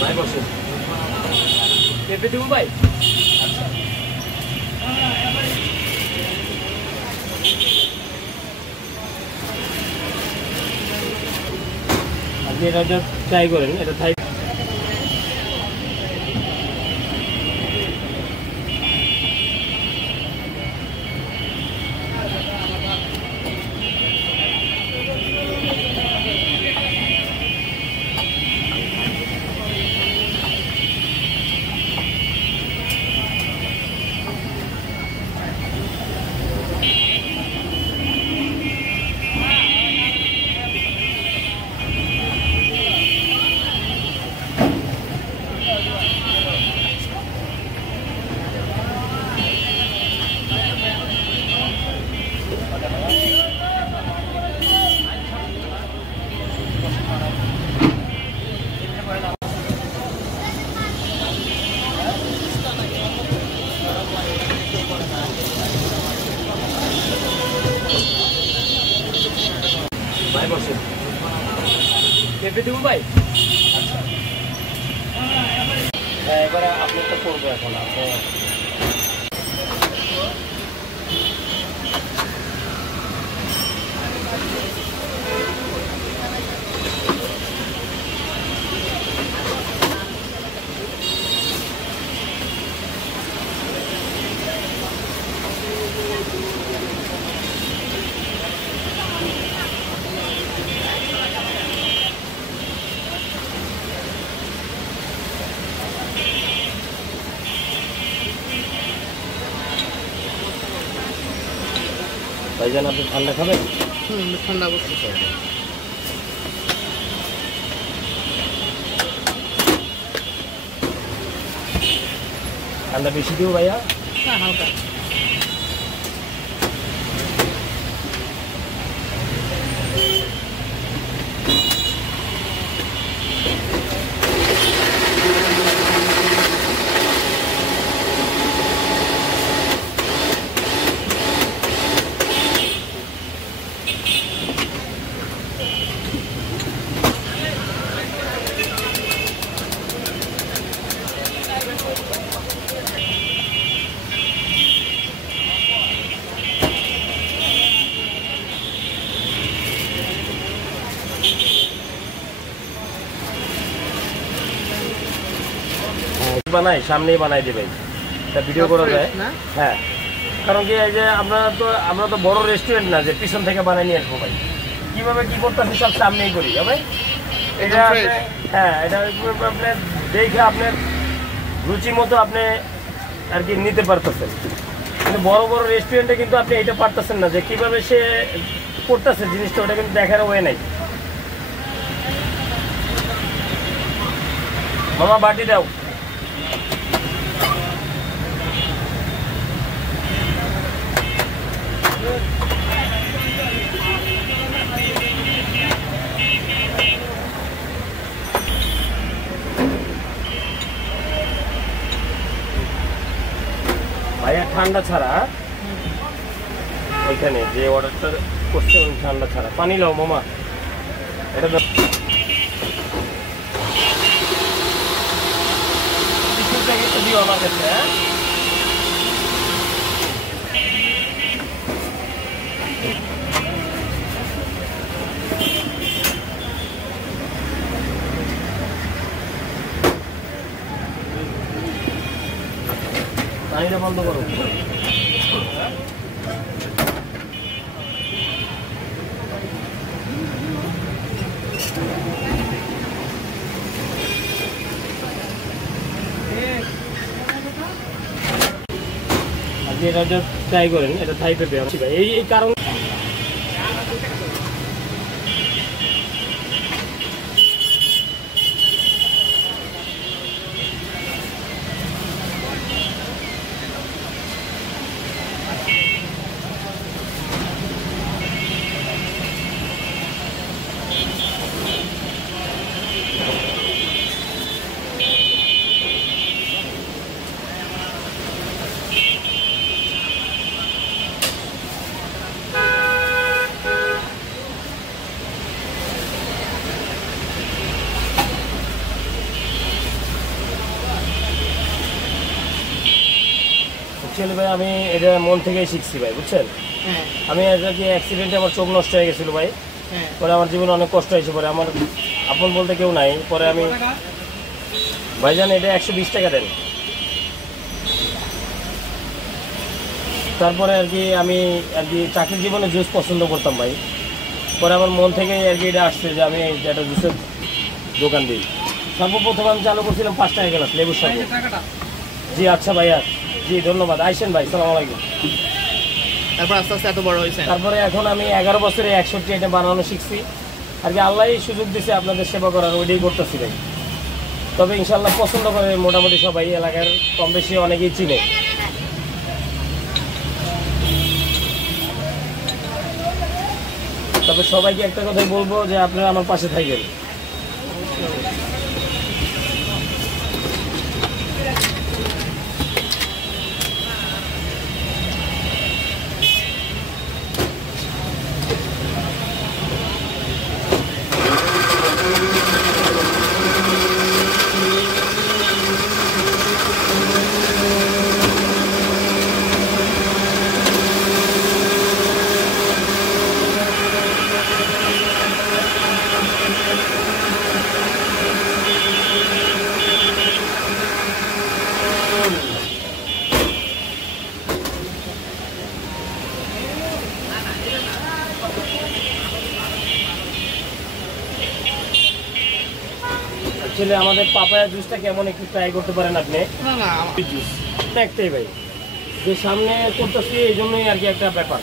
ভাই বসুন, পেঁপে দেবো ভাই। আপনি এটা ট্রাই করেন, এটা থাই। ভাই বসুন, পেঁপে দেবো ভাই। এবারে আপনি তো করবো এখন আপনি। ভাইজান আপনি ঠান্ডা খাবেন? ঠান্ডা অবশ্যই খাবেন। ঠান্ডা বেশি দেবো ভাইয়া? হ্যাঁ, হালকা। বানাই, সামনেই বানাই দেবেন, এটা ভিডিও করা যায়। হ্যাঁ, কারণ কি এই যে আমরা তো বড় রেস্টুরেন্ট না যে পিছন থেকে বানাই নিয়ে আসবো ভাই। কিভাবে কি করতে হবে সব সামনেই করি ভাই। এটা হ্যাঁ, এটা আপনার দেখে আপনার রুচি মতো আপনি আর কি নিতে পারতেছেন। কিন্তু বড় বড় রেস্টুরেন্টে কিন্তু আপনি এটা পারতেছেন না যে কিভাবে সে করতেছে জিনিসটা, ওটা কিন্তু দেখার ওয়ে নাই। মামা বাটি দাও। ভাইয়া ঠান্ডা ছাড়া ওইখানে যে অর্ডারটা করছে ঠান্ডা ছাড়া। পানি লাও মামা, এটা দিও আমার কাছে। হ্যাঁ, পানিটা বন্ধ করো। আপনি এটা ট্রাই করেন, এটা থাই পেঁপে ভাই। এই কারণ অ্যাকচুয়ালি ভাই আমি এটা মন থেকেই শিখছি ভাই, বুঝছেন। হ্যাঁ আমি এটা কি অ্যাক্সিডেন্টে আমার চোখ নষ্ট হয়ে গেছিলো ভাই, হ্যাঁ পরে আমার জীবনে অনেক কষ্ট হয়েছে, পরে আমার আপন বলতে কেউ নাই, পরে আমি ভাইজান এটা 120 টাকা দেন। তারপরে আর কি আমি আর কি চাকরির জীবনে জুস পছন্দ করতাম ভাই, পরে আমার মন থেকে আর কি এটা আসছে যে আমি একটা জুসের দোকান দিই। সর্বপ্রথম আমি চালু করছিলাম 5 টাকা গ্লাস লেবুর সাথে। জি আচ্ছা ভাইয়া, জি ধন্যবাদ, আইসেন ভাই, সালাম আলাইকুম। তারপর আস্তে আস্তে এত বড় হয়েছে। তারপরে এখন আমি 11 বছরে 61টি আইটেম বানানো শিখছি আর কি, আল্লাহই সুযোগ দিছে আপনাদের সেবা করার, ওইটাই করতেছি ভাই। তবে ইনশাল্লাহ পছন্দ করে মোটামুটি সবাই, এলাকার কম বেশি অনেকেই চিনে। তবে সবাইকে একটা কথাই বলবো যে আপনারা আমার পাশে থাকবেন। অ্যাকচুয়ালি আমাদের পাপায়া জুসটা কেমন একটু ট্রাই করতে পারেন আপনি। না না জুস একটাই ভাই, যে সামনে করতেছি এই জন্যই আর কি একটা ব্যাপার।